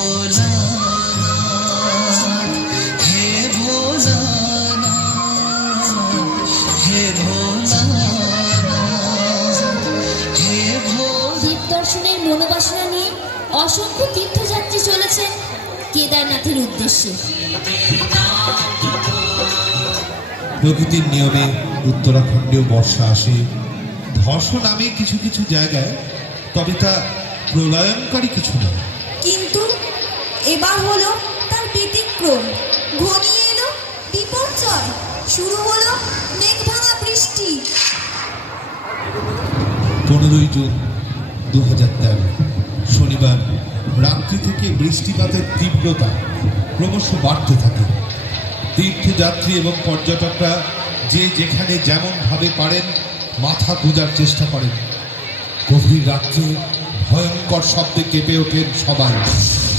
ভোলানাথ, হে ভোলানাথ, হে ভোলানাথ, হে ভোলা। দীপ দর্শনের মনোবাসনা নিয়ে অসংখ্য তীর্থযাত্রী চলেছেন কেদারনাথের উদ্দেশ্যে। প্রকৃতির নিয়মে উত্তরাখণ্ডেও বর্ষা আসে, ধস নামে কিছু কিছু জায়গায়, তবে তা প্রলয়ঙ্কারী কিছু নয়। কিন্তু এবার হলো তার ব্যতিক্রম। ঘনিয়ে এলো বিপর্যয়, শুরু হলো মেঘ ভাঙা বৃষ্টি। 15 জুন 2013 শনিবার রাত্রি থেকে বৃষ্টিপাতের তীব্রতা ক্রমশ বাড়তে থাকে। তীর্থযাত্রী এবং পর্যটকরা যে যেখানে যেমনভাবে পারেন মাথা গোঁজার চেষ্টা করেন। গভীর রাত্রে ভয়ঙ্কর শব্দে কেঁপে ওঠেন সবাই।